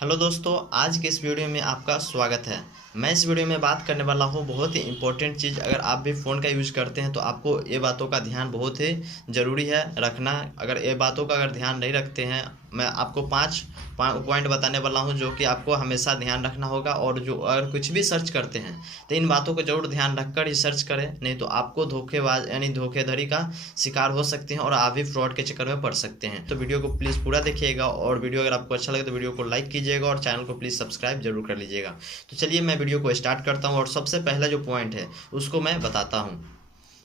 Hello दोस्तों, आज के इस वीडियो में आपका स्वागत है। मैं इस वीडियो में बात करने वाला हूं बहुत ही इम्पोर्टेंट चीज़। अगर आप भी फ़ोन का यूज़ करते हैं तो आपको ये बातों का ध्यान बहुत ही ज़रूरी है रखना। अगर ये बातों का अगर ध्यान नहीं रखते हैं, मैं आपको पाँच पॉइंट बताने वाला हूं जो कि आपको हमेशा ध्यान रखना होगा। और जो अगर कुछ भी सर्च करते हैं तो इन बातों को ज़रूर ध्यान रखकर ही सर्च करें, नहीं तो आपको धोखेबाज यानी धोखेधड़ी का शिकार हो सकते हैं और आप भी फ्रॉड के चक्कर में पड़ सकते हैं। तो वीडियो को प्लीज़ पूरा देखिएगा, और वीडियो अगर आपको अच्छा लगे तो वीडियो को लाइक कीजिएगा और चैनल को प्लीज़ सब्सक्राइब जरूर कर लीजिएगा। तो चलिए मैं वीडियो को स्टार्ट करता हूँ और सबसे पहला जो पॉइंट है उसको मैं बताता हूँ।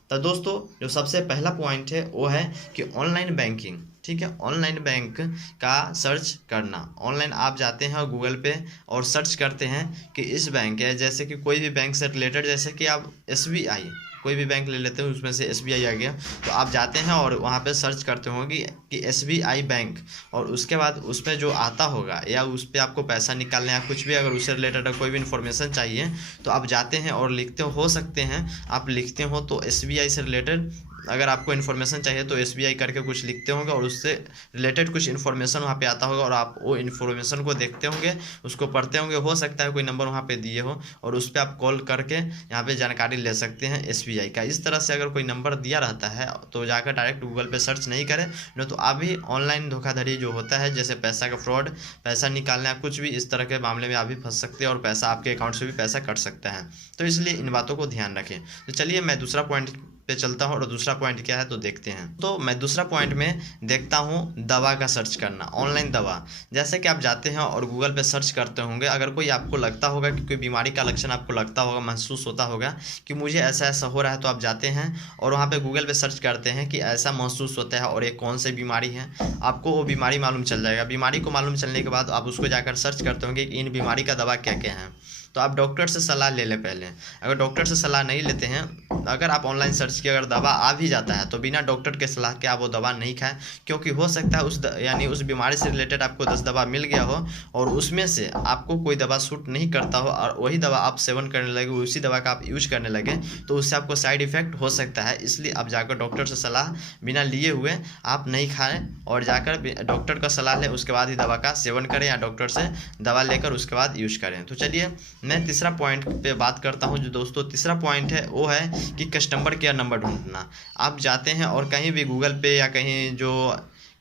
तो दोस्तों, जो सबसे पहला पॉइंट है वो है कि ऑनलाइन बैंकिंग। ठीक है, ऑनलाइन बैंक का सर्च करना। ऑनलाइन आप जाते हैं गूगल पे और सर्च करते हैं कि इस बैंक है, जैसे कि कोई भी बैंक से रिलेटेड, जैसे कि आप SBI कोई भी बैंक ले लेते हैं, उसमें से SBI आ गया तो आप जाते हैं और वहाँ पे सर्च करते होंगे कि SBI बैंक, और उसके बाद उस पर जो आता होगा या उस पर आपको पैसा निकालना या कुछ भी अगर उससे रिलेटेड कोई भी इन्फॉर्मेशन चाहिए तो आप जाते हैं और लिखते हो सकते हैं आप लिखते हो तो SBI से रिलेटेड अगर आपको इन्फॉर्मेशन चाहिए तो SBI करके कुछ लिखते होंगे और उससे रिलेटेड कुछ इन्फॉर्मेशन वहाँ पे आता होगा और आप वो इन्फॉर्मेशन को देखते होंगे, उसको पढ़ते होंगे। हो सकता है कोई नंबर वहाँ पे दिए हो और उस पर आप कॉल करके यहाँ पे जानकारी ले सकते हैं SBI का। इस तरह से अगर कोई नंबर दिया रहता है तो जाकर डायरेक्ट गूगल पे सर्च नहीं करें, नहीं तो आप भी ऑनलाइन धोखाधड़ी जो होता है, जैसे पैसा का फ्रॉड, पैसा निकालना, कुछ भी इस तरह के मामले में आप भी फंस सकते हैं और पैसा आपके अकाउंट से भी पैसा कट सकता है। तो इसलिए इन बातों को ध्यान रखें। तो चलिए मैं दूसरा पॉइंट पे चलता हूँ, और दूसरा पॉइंट क्या है तो देखते हैं। तो मैं दूसरा पॉइंट में देखता हूँ दवा का सर्च करना, ऑनलाइन दवा। जैसे कि आप जाते हैं और गूगल पे सर्च करते होंगे, अगर कोई आपको लगता होगा कि कोई बीमारी का लक्षण आपको लगता होगा, महसूस होता होगा कि मुझे ऐसा ऐसा हो रहा है, तो आप जाते हैं और वहाँ पे गूगल पे सर्च करते हैं कि ऐसा महसूस होता है और ये कौन सी बीमारी है। आपको वो बीमारी मालूम चल जाएगा। बीमारी को मालूम चलने के बाद आप उसको जाकर सर्च करते होंगे कि इन बीमारी का दवा क्या क्या है। तो आप डॉक्टर से सलाह ले लें पहले। अगर डॉक्टर से सलाह नहीं लेते हैं, अगर आप ऑनलाइन सर्च किए अगर दवा आ भी जाता है तो बिना डॉक्टर के सलाह के आप वो दवा नहीं खाएं, क्योंकि हो सकता है यानी उस बीमारी से रिलेटेड आपको 10 दवा मिल गया हो और उसमें से आपको कोई दवा सूट नहीं करता हो और वही दवा आप सेवन करने लगे, उसी दवा का आप यूज करने लगे, तो उससे आपको साइड इफेक्ट हो सकता है। इसलिए आप जाकर डॉक्टर से सलाह बिना लिए हुए आप नहीं खाएं और जाकर डॉक्टर का सलाह लें, उसके बाद ही दवा का सेवन करें या डॉक्टर से दवा लेकर उसके बाद यूज करें। तो चलिए मैं तीसरा पॉइंट पे बात करता हूं। जो दोस्तों तीसरा पॉइंट है वो है कि कस्टमर केयर नंबर ढूंढना। आप जाते हैं और कहीं भी गूगल पे या कहीं जो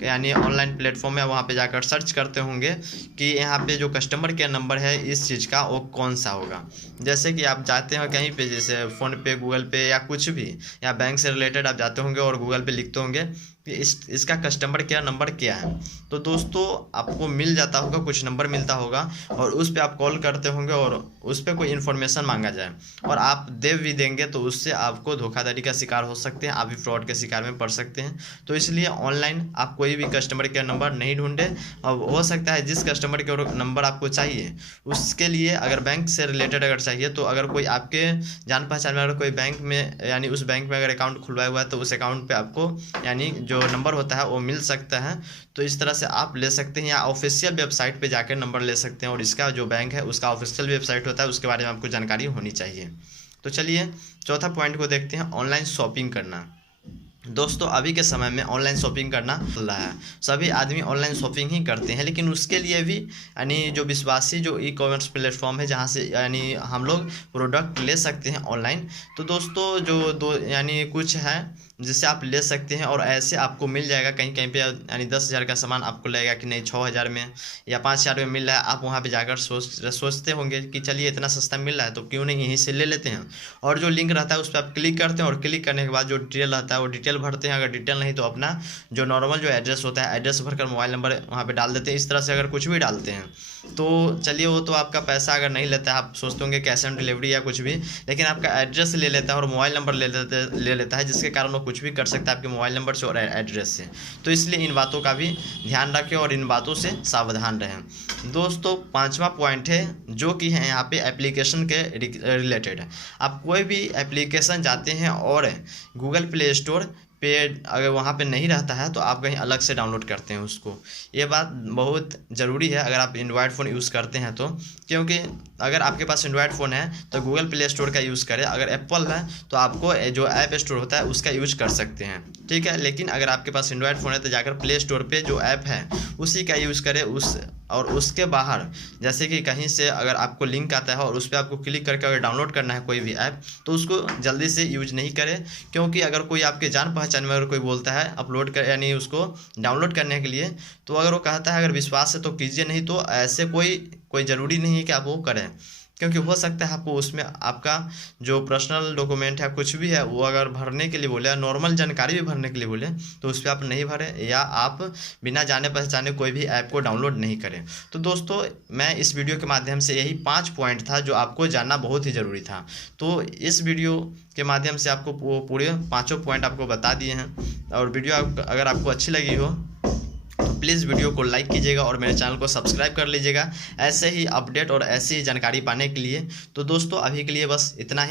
यानी ऑनलाइन प्लेटफॉर्म है वहाँ पे जाकर सर्च करते होंगे कि यहाँ पे जो कस्टमर केयर नंबर है इस चीज़ का वो कौन सा होगा। जैसे कि आप जाते हैं कहीं पे, जैसे फ़ोन पे, गूगल पे या कुछ भी, या बैंक से रिलेटेड आप जाते होंगे और गूगल पे लिखते होंगे कि इसका कस्टमर केयर नंबर क्या है। तो दोस्तों आपको मिल जाता होगा, कुछ नंबर मिलता होगा और उस पर आप कॉल करते होंगे और उस पर कोई इन्फॉर्मेशन मांगा जाए और आप दे भी देंगे तो उससे आपको धोखाधड़ी का शिकार हो सकते हैं, आप भी फ्रॉड के शिकार में पड़ सकते हैं। तो इसलिए ऑनलाइन आप कोई भी कस्टमर केयर नंबर नहीं ढूंढे। और हो सकता है जिस कस्टमर केयर नंबर आपको चाहिए उसके लिए अगर बैंक से रिलेटेड अगर चाहिए तो अगर कोई आपके जान पहचान में अगर कोई बैंक में यानी उस बैंक में अगर अकाउंट खुलवाया हुआ है तो उस अकाउंट पे आपको यानी जो नंबर होता है वो मिल सकता है। तो इस तरह से आप ले सकते हैं या ऑफिशियल वेबसाइट पे जाकर नंबर ले सकते हैं, और इसका जो बैंक है उसका ऑफिशियल वेबसाइट होता है, उसके बारे में आपको जानकारी होनी चाहिए। तो चलिए चौथा पॉइंट को देखते हैं, ऑनलाइन शॉपिंग करना। दोस्तों अभी के समय में ऑनलाइन शॉपिंग करना चल रहा है, सभी आदमी ऑनलाइन शॉपिंग ही करते हैं, लेकिन उसके लिए भी यानी जो विश्वासी जो ई-कॉमर्स प्लेटफॉर्म है जहां से यानी हम लोग प्रोडक्ट ले सकते हैं ऑनलाइन। तो दोस्तों जो दो यानी कुछ है जिससे आप ले सकते हैं और ऐसे आपको मिल जाएगा कहीं कहीं पे, यानी 10,000 का सामान आपको लगेगा कि नहीं 6,000 में या 5,000 में मिल रहा है। आप वहाँ पे जाकर सोचते होंगे कि चलिए इतना सस्ता मिल रहा है तो क्यों नहीं यहीं से ले लेते हैं, और जो लिंक रहता है उस पर आप क्लिक करते हैं और क्लिक करने के बाद जो डिटेल रहता है वो डिटेल भरते हैं। अगर डिटेल नहीं तो अपना जो नॉर्मल जो एड्रेस होता है एड्रेस भरकर मोबाइल नंबर वहाँ पर डाल देते हैं। इस तरह से अगर कुछ भी डालते हैं तो चलिए वो तो आपका पैसा अगर नहीं लेता है, आप सोचते होंगे कैश ऑन डिलीवरी या कुछ भी, लेकिन आपका एड्रेस ले लेता है और मोबाइल नंबर ले लेता है, जिसके कारण वो कुछ भी कर सकता है आपके मोबाइल नंबर से और एड्रेस से। तो इसलिए इन बातों का भी ध्यान रखें और इन बातों से सावधान रहें। दोस्तों पांचवा पॉइंट है जो कि है यहाँ पे एप्लीकेशन के रिलेटेड। आप कोई भी एप्लीकेशन जाते हैं और गूगल प्ले स्टोर पे अगर वहाँ पे नहीं रहता है तो आप कहीं अलग से डाउनलोड करते हैं उसको। ये बात बहुत ज़रूरी है अगर आप एंड्रॉयड फ़ोन यूज़ करते हैं तो, क्योंकि अगर आपके पास एंड्रॉयड फ़ोन है तो गूगल प्ले स्टोर का यूज़ करें, अगर एप्पल है तो आपको जो ऐप स्टोर होता है उसका यूज कर सकते हैं, ठीक है। लेकिन अगर आपके पास एंड्रॉयड फ़ोन है तो जाकर प्ले स्टोर पर जो ऐप है उसी का यूज़ करें, उस और उसके बाहर जैसे कि कहीं से अगर आपको लिंक आता है और उस पर आपको क्लिक करके अगर डाउनलोड करना है कोई भी ऐप, तो उसको जल्दी से यूज नहीं करें। क्योंकि अगर कोई आपके जान पहचान में अगर कोई बोलता है अपलोड कर यानी उसको डाउनलोड करने के लिए, तो अगर वो कहता है अगर विश्वास है तो कीजिए, नहीं तो ऐसे कोई ज़रूरी नहीं है कि आप वो करें। क्योंकि हो सकता है आपको उसमें आपका जो पर्सनल डॉक्यूमेंट है कुछ भी है वो अगर भरने के लिए बोले, नॉर्मल जानकारी भी भरने के लिए बोले, तो उस पर आप नहीं भरें या आप बिना जाने पहचाने कोई भी ऐप को डाउनलोड नहीं करें। तो दोस्तों मैं इस वीडियो के माध्यम से यही 5 पॉइंट था जो आपको जानना बहुत ही ज़रूरी था। तो इस वीडियो के माध्यम से आपको वो पूरे 5 पॉइंट आपको बता दिए हैं। और वीडियो अगर आपको अच्छी लगी हो तो प्लीज़ वीडियो को लाइक कीजिएगा और मेरे चैनल को सब्सक्राइब कर लीजिएगा ऐसे ही अपडेट और ऐसी ही जानकारी पाने के लिए। तो दोस्तों अभी के लिए बस इतना ही।